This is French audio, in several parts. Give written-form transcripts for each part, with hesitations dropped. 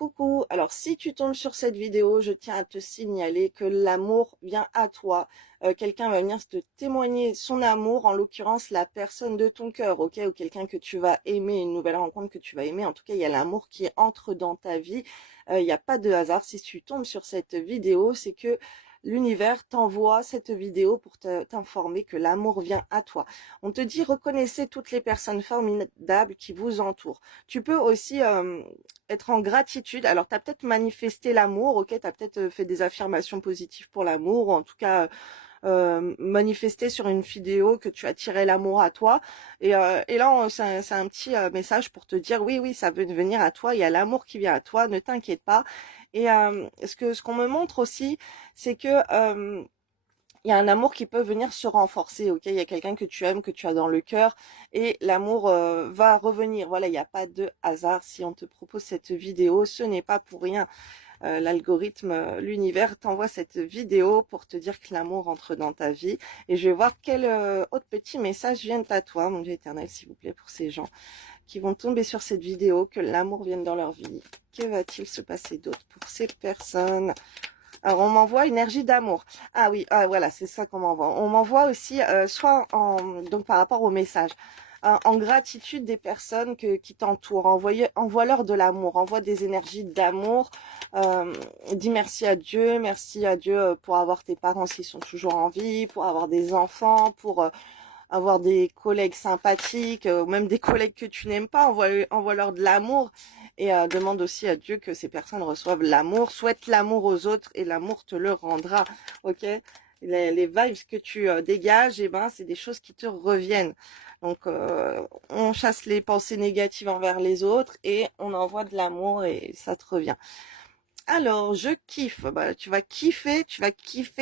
Coucou, alors si tu tombes sur cette vidéo, je tiens à te signaler que l'amour vient à toi. Quelqu'un va venir te témoigner son amour, en l'occurrence la personne de ton cœur, ok, ou quelqu'un que tu vas aimer, une nouvelle rencontre que tu vas aimer. En tout cas, il y a l'amour qui entre dans ta vie. Il n'y a pas de hasard. Si tu tombes sur cette vidéo, c'est que l'univers t'envoie cette vidéo pour t'informer que l'amour vient à toi. On te dit reconnaissez toutes les personnes formidables qui vous entourent. Tu peux aussi être en gratitude. Alors, tu as peut-être manifesté l'amour, ok, tu as peut-être fait des affirmations positives pour l'amour, ou en tout cas manifesté sur une vidéo que tu attirais l'amour à toi. Et là, c'est un petit message pour te dire, oui, oui, ça veut venir à toi, il y a l'amour qui vient à toi, ne t'inquiète pas. Et ce qu'on me montre aussi, c'est que il y a un amour qui peut venir se renforcer, ok? Il y a quelqu'un que tu aimes, que tu as dans le cœur, et l'amour va revenir. Voilà, il n'y a pas de hasard. Si on te propose cette vidéo, ce n'est pas pour rien. L'algorithme, l'univers t'envoie cette vidéo pour te dire que l'amour entre dans ta vie. Et je vais voir quel autre petit message vient à toi, mon Dieu éternel, s'il vous plaît, pour ces gens qui vont tomber sur cette vidéo, que l'amour vienne dans leur vie. Que va-t-il se passer d'autre pour ces personnes? Alors, on m'envoie énergie d'amour. Ah oui, ah, voilà, c'est ça qu'on m'envoie. On m'envoie aussi, soit donc par rapport au message, en gratitude des personnes qui t'entourent. Envoie-leur de l'amour, envoie des énergies d'amour. Dis merci à Dieu pour avoir tes parents s'ils sont toujours en vie, pour avoir des enfants, pour avoir des collègues sympathiques, ou même des collègues que tu n'aimes pas, envoie-leur de l'amour et demande aussi à Dieu que ces personnes reçoivent l'amour, souhaite l'amour aux autres et l'amour te le rendra, ok? Les vibes que tu dégages, eh ben, c'est des choses qui te reviennent. Donc, on chasse les pensées négatives envers les autres et on envoie de l'amour et ça te revient. Alors, je kiffe. Bah, tu vas kiffer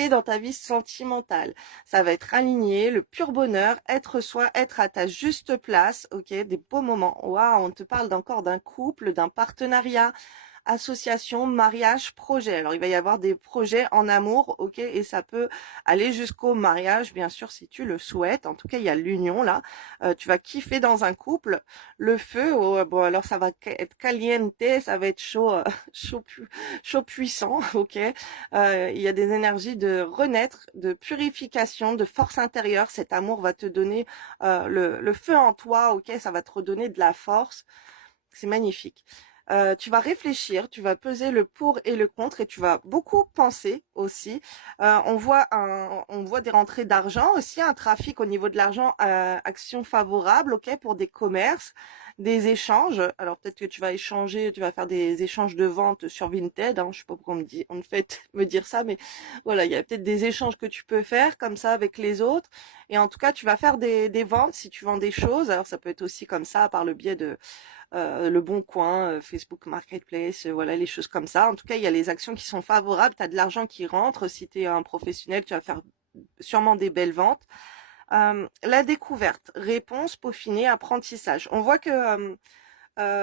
dans ta vie sentimentale. Ça va être aligné, le pur bonheur, être soi, être à ta juste place, ok, des beaux moments. Waouh, on te parle encore d'un couple, d'un partenariat, association, mariage, projet. Alors, il va y avoir des projets en amour, ok, et ça peut aller jusqu'au mariage, bien sûr, si tu le souhaites. En tout cas, il y a l'union là. Tu vas kiffer dans un couple. Le feu, oh, bon, alors ça va être caliente, ça va être chaud, chaud, chaud puissant, ok. Il y a des énergies de renaître, de purification, de force intérieure. Cet amour va te donner le feu en toi, ok. Ça va te redonner de la force. C'est magnifique. Tu vas réfléchir, tu vas peser le pour et le contre et tu vas beaucoup penser aussi. On voit des rentrées d'argent aussi, un trafic au niveau de l'argent, action favorable, ok, pour des commerces, des échanges. Alors peut-être que tu vas échanger, tu vas faire des échanges de vente sur Vinted. Hein, je sais pas pourquoi on me fait me dire ça, mais voilà, il y a peut-être des échanges que tu peux faire comme ça avec les autres. Et en tout cas, tu vas faire des ventes si tu vends des choses. Alors ça peut être aussi comme ça par le biais de le Bon Coin, Facebook Marketplace, voilà, les choses comme ça. En tout cas, il y a les actions qui sont favorables, tu as de l'argent qui rentre. Si tu es un professionnel, tu vas faire sûrement des belles ventes. La découverte, réponse, peaufiner, apprentissage. On voit que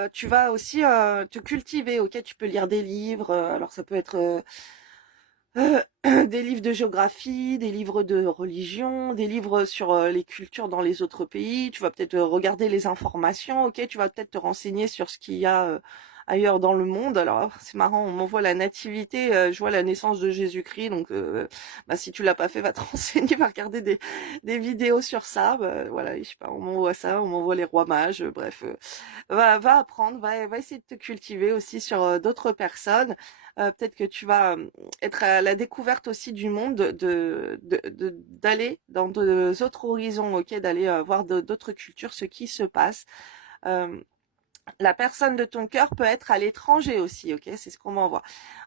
tu vas aussi te cultiver, ok, tu peux lire des livres, alors ça peut être des livres de géographie, des livres de religion, des livres sur les cultures dans les autres pays. Tu vas peut-être regarder les informations, ok? Tu vas peut-être te renseigner sur ce qu'il y a ailleurs dans le monde. Alors c'est marrant, on m'envoie la nativité, je vois la naissance de Jésus-Christ, donc bah, si tu l'as pas fait, va te renseigner, va regarder des vidéos sur ça. Bah, voilà, je sais pas, on m'envoie ça, on m'envoie les rois mages, bref, va apprendre, va essayer de te cultiver aussi sur d'autres personnes. Peut-être que tu vas être à la découverte aussi du monde, d'aller dans d'autres horizons, ok, d'aller voir d'autres cultures, ce qui se passe. Euh, la personne de ton cœur peut être à l'étranger aussi, ok, c'est ce qu'on m'envoie.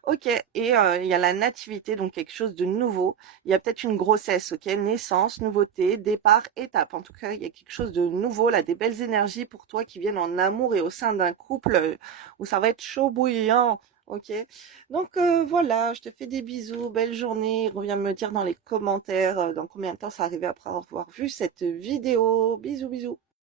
Ok, et il y a la nativité, donc quelque chose de nouveau. Il y a peut-être une grossesse, ok, naissance, nouveauté, départ, étape. En tout cas, il y a quelque chose de nouveau, là, des belles énergies pour toi qui viennent en amour et au sein d'un couple où ça va être chaud bouillant. Ok, donc voilà, je te fais des bisous, belle journée. Reviens me dire dans les commentaires dans combien de temps ça arrivait après avoir vu cette vidéo. Bisous, bisous.